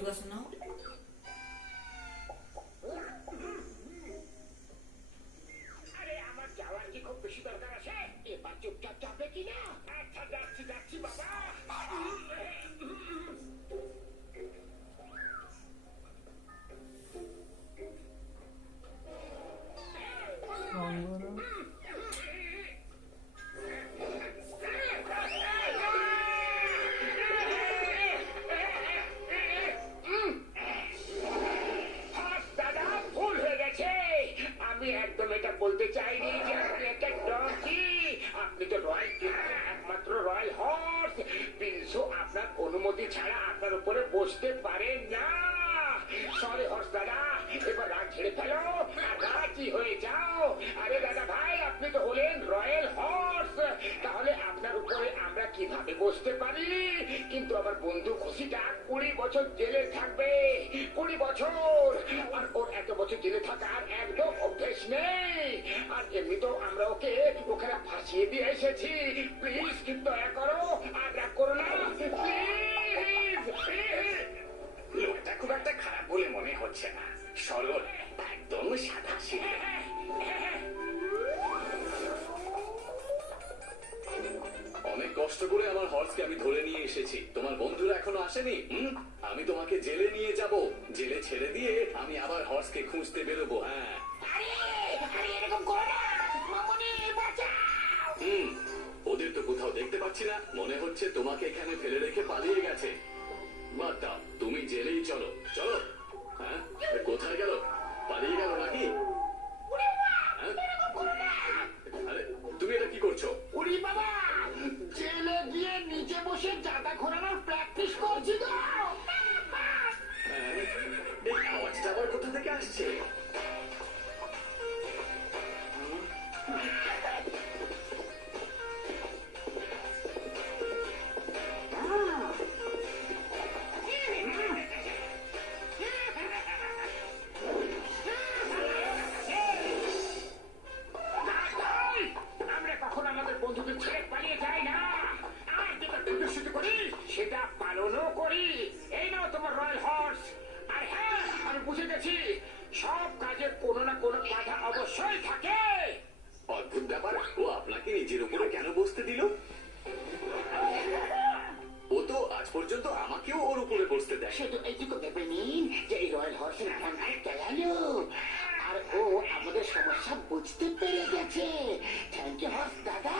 একটুকা শোনাও। আরে আমার যাওয়ার কি খুব বেশি দরকার আছে? এবার চুপচাপ যাবে কিনা? আচ্ছা যাচ্ছি যাচ্ছি বাবা। দাদা ভুল হয়ে গেছে। আমি একদম এটা বলতে চাইনি যে আপনি একটা ডঙ্কি। আপনি তো রয়্যাল কিংয়ের একমাত্র রয়্যাল হর্স। পিলসু আপনার অনুমতি ছাড়া আপনার উপরে বসতে পারে না। সরি হর্স দাদা, এবার রাগ ছেড়ে ফেলো আর রাজি হয়ে যাও। আরে দাদা ভাই, আপনি তো হলেন রয়্যাল হর্স, তাহলে আপনার উপরে আমরা কিভাবে বসতে পারি? কিন্তু আমার বন্ধু খুশিটা 20 বছর জেলে থাকবে। 20 বছর। আর ওর এত বছর জেলে থাকার একদম অভ্যেস নেই। আর এমনিতেও আমরা ওকে ওখানে ফাঁসিয়ে দিয়ে এসেছি। প্লিজ দয়া করো আর রাগ করো না, প্লিজ। লোকটা খুব একটা খারাপ বলে মনে হচ্ছে না, সরল, একদম সাদা সিধে। অনেক কষ্ট করে আমার হর্সকে আমি ধরে নিয়ে এসেছি। তোমার বন্ধুরা এখনো আসেনি। আমি তোমাকে জেলে নিয়ে যাব। জেলে ছেড়ে দিয়ে আমি আবার হর্সকে খুঁজতে বেরোবো। হ্যাঁ, এরকম করো না, মামনি বাঁচাও। ওদের তো কোথাও দেখতে পাচ্ছি না। মনে হচ্ছে তোমাকে এখানে ফেলে রেখে পালিয়ে গেছে। বাদ দাও, তুমি জেলেই চলো। চলো। হ্যাঁ, কোথায় গেল? পালিয়ে গেল নাকি? হ্যাঁ? আরে তুমি এটা কি করছো? উড়ি বাবা, জেলে গিয়ে নিচে বসে জাদা ঘোরানোর প্র্যাকটিস করছি তো। হ্যাঁ? এই আওয়াজটা আবার কোথা থেকে আসছে? আমরা কখন আমাদের বন্ধুদের ছেড়ে পালিয়ে যাই না, আর যেটা প্রদর্শিত করি সেটা পালনও করি। এই নাও তোমার রয়্যাল হর্স। আর হ্যাঁ, আমি বুঝে গেছি, সব কাজে কোনো না কোনো বাধা অবশ্যই থাকে। অদ্ভুত ব্যাপার, ও আপনাকে নিজের উপরে কেন বসতে দিল? ও তো আজ পর্যন্ত আমাকেও ওর উপরে বসতে দেয়। শুধু এইটুকু ভেবে নিন যে এই রয়্যাল হর্সের নাম দয়ালু, আর ও আমাদের সমস্যা বুঝতে পেরে গেছে। থ্যাংক ইউ হর্স দাদা।